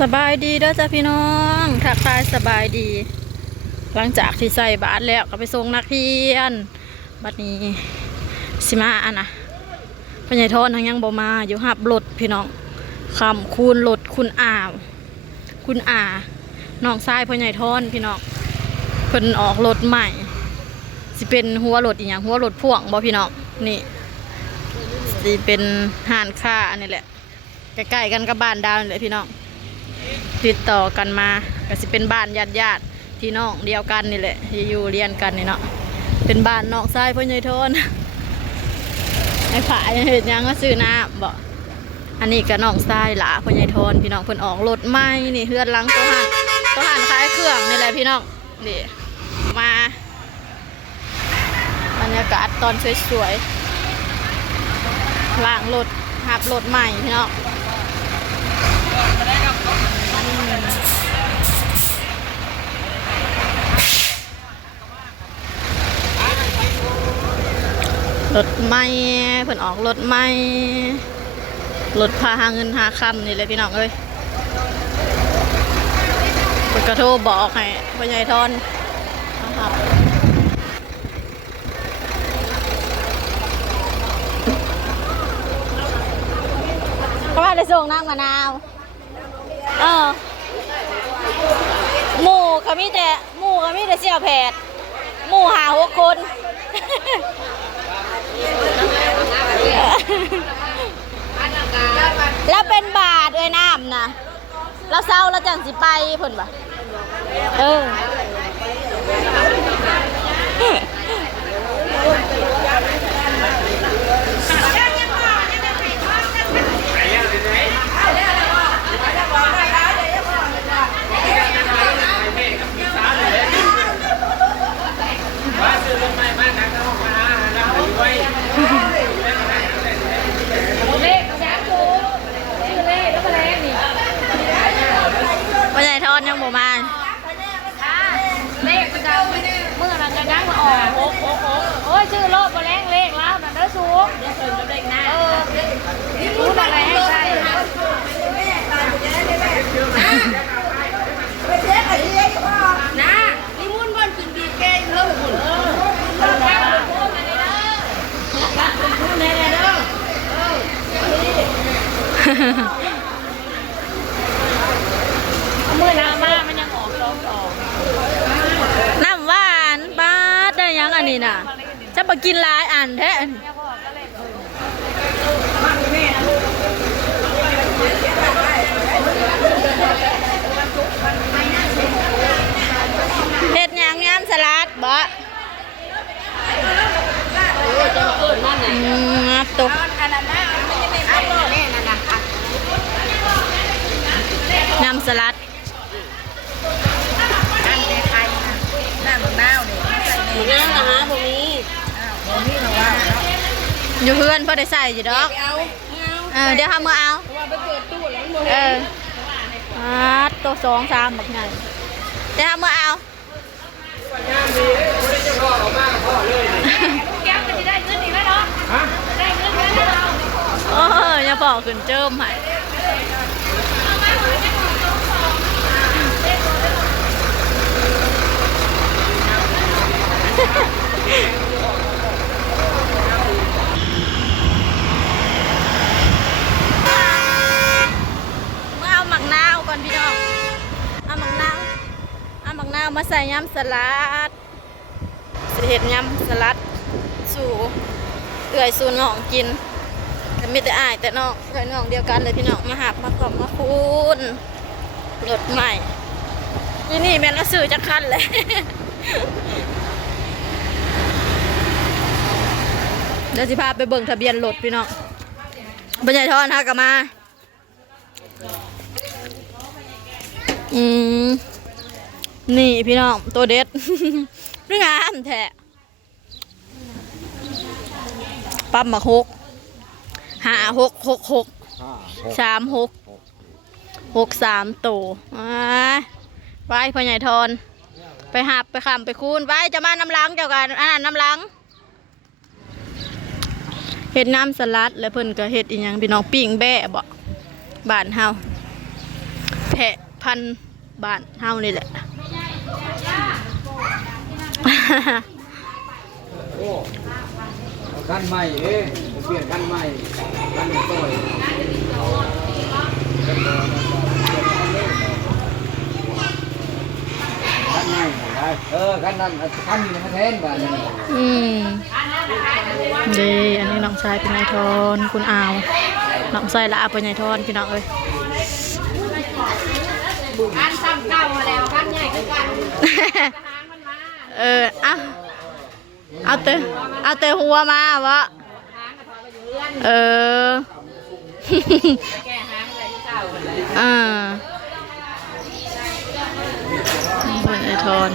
สบายดีเด้อจ้ะพี่น้องทักทายสบายดีหลังจากที่ใส่บาตรแล้วก็ไปส่งนักเรียนบัดนี้สิมาอันน่ะพ่อใหญ่ทอนทั้งยังบ่มาอยู่หับรถพี่น้องคำคูณรถคุณอาน้องชายพ่อใหญ่ทอนพี่น้องเพิ่นออกรถใหม่สิเป็นหัวรถอีหยังหัวรถพ่วงบ่พี่น้องนี่สิเป็นห้านค้าอันนี้แหละใกล้ๆกันกับบ้านดาวนี่แหละพี่น้องติดต่อกันมาก็สิเป็นบ้านญาติพี่น้องเดียวกันนี่แหละที่อยู่เรียนกันนี่เนาะเป็นบ้านน้องชายพ่อใหญ่ทอนไอ้ผาเห็นยังก็ซื้อน้ำบ่อันนี้ก็น้องชายหลาพ่อใหญ่ทอนพี่น้องเพิ่นออกรถใหม่นี่เฮือนหลังตัวหันขายเครื่องนี่แหละพี่น้องนี่มาบรรยากาศตอนสวยๆล้างรถหับรถใหม่พี่น้องรถใหม่เพิ่นออกรถใหม่รถพาหาเงินหาคำนี่เลยพี่น้องเอ้ยเพิ่นกระโทรบอกให้พ่อใหญ่ทอนนะครับเพราะว่าได้ส่งนางมะนาวหมู่ก็มีแต่เสี่ยวแผดหมู่หา6 คนแล้วเป็นบาทด้วยน้ำนะแล้วเศร้าแล้วจังสิไปเพิ่นบ่พ่อใหญ่ทอนยังบ่มาเลขมันจะเมื่อมันจะนั่งมาออกโอ้ยชื่อโลกมาแรงเลขแล้วนั่นเด้อสูงรู้อะไรให้ใช่นะลิมุนบนกินดีแกงเลิกหุ่นเมื่อน้ำมามันยังออกออกน้ำหวานบ้าได้ยังอันนี้น่ะจะมากินหลายอันแท้เห็ดยางงามสลัดบ่ตุ๊กน้ำสลัดน้ำไทยน้ำมะนาวเนี่ยน้ำนะพวกนี้เราว่าอยู่เพื่อนพอได้ใส่อยู่ดอกเดี๋ยวทำมือเอาตัว2-3แบบนั้นเดี๋ยวทำมือเอาแก้วจะได้เงินอีกแล้วเนาะได้เงินแล้วอย่าบอกขึ้นเจิมให้เอาหมักนาวก่อนพี่น้องเอาหมักนาวมาใส่ยำสลัดจะเห็ดยำสลัดสู่สู่น้องกินแต่ไม่ได้อายแต่น้องเพื่อนน้องเดียวกันเลยพี่น้องมาหับมากล่อมมาคูณรถใหม่ที่นี่แม่ละสื่อจะคันเลยเดี๋ยวสิพาไปเบิ่งทะเบียนรถพี่น้องบรรยายทอนฮะกลับมานี่พี่น้องตัวเด็ดเรื่องงามแท้ปั๊มมา6 5 6 6 6 3 6 6 3ตัวไปพ่อใหญ่ทอนไปหับไปขำไปคูณไปจะมาน้ำล้างเจ้ากันน้ำล้างเห็ดน้ำสลัดแล้วเพิ่นก็เห็ดอีกอย่างพี่น้องปิ้งแบะบ่บ้านเฮา แพะพันธุ์บ้านเฮานี่แหละ โอ้เอาคันใหม่เด้เปลี่ยนคันใหม่คันต่อยคันใหม่ได้คันนั้นคันนี้มาแทนบ้านนี้ อืมเด้อันนี้น้องชายเป็นนายทอนคุณอาวน้องชายละอาเป็นนายทอนพี่น้องเอ้ย อันซ้ำเก่ามาแล้วกันใหญ่คือกันทหารมันมา เอาเตะหัวมาวะ ทหารกับพอไปอยู่เรือน เออ แก้หางอะไรที่เก่าหมดเลย เป็นนายทอน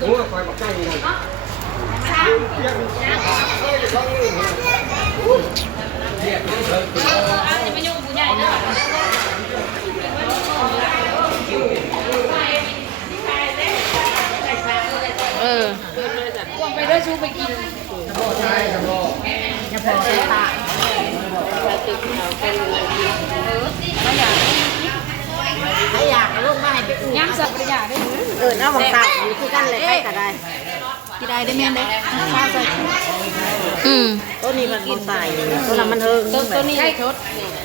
โอ้คอยบอกใจเลย จะมายุ่งผู้ใหญ่เด้อ เออ วงไปเด้อชูไปกิน ใช่ครับพ่อ จะพอใส่ตาตึกเขาเป็นไม่อยากลูกมาให้ไปย่ำสับประหยัดได้ไหม เอาของตาอยู่ที่กันเลยไปก็ได้ กี่ได้ได้แม่เด้อืม ตัวนี้มันบ่ใส่ตัวนั้นมันเฮิง ตัวนี้ชด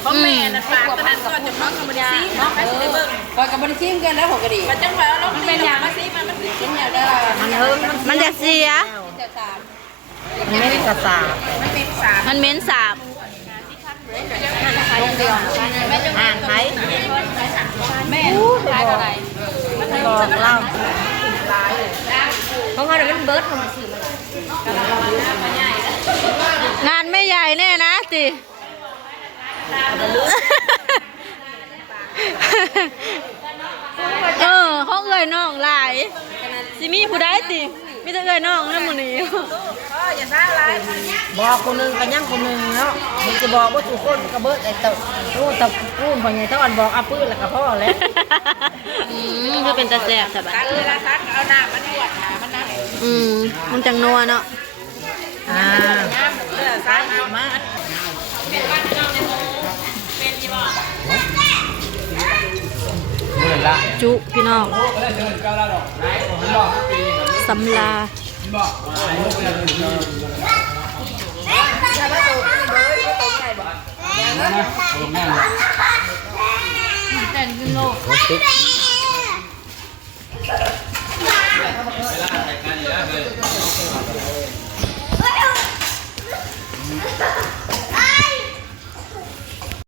ของแม่นะปากตัวนั้นก็จะพักธรรมดาเนาะไปสิเบิ่งคอยกับบริซิมกันแล้วหกกระดิ่งมันจังหวะเราเป็นอย่างมาซิมันเป็นอย่างเด้อ มันเฮิง มันจะเสีย มันไม่ได้กระสาบ มันเหม็นสาบ ห่างไผ แม่ขายอะไร บอกเล่า ของเขาเดี๋ยวมันเบิร์ดของมันสิ งานไม่ใหญ่แน่นะสิห้องเอ่ยน้องหลายสิมีผู้ใดติมีแต่เอ่ยน้องนั่นหมื้นี้ บอกคนหนึงก็ยังคนหนึงเนาะมันจะบอกว่าทุกคนก็เบิดไอ้เตะรู้ตะปูนพ่อใหญ่ตะวันบอกเอาปืนแล้วก็พ่อแล้ว ก็เป็นตาแซ่บสบาย ละทักเอาหน้ามันหวดหามันนะ มันจังนัวเนาะ ซ้ายเอามา เมื่อละ จุพี่น้อง ก็ได้เดินก้าวละดอกไหนผมบอกปีนี้ สำลา บอกลูกเลยนะ แต่งขึ้นโลก โอ้ติ๊ก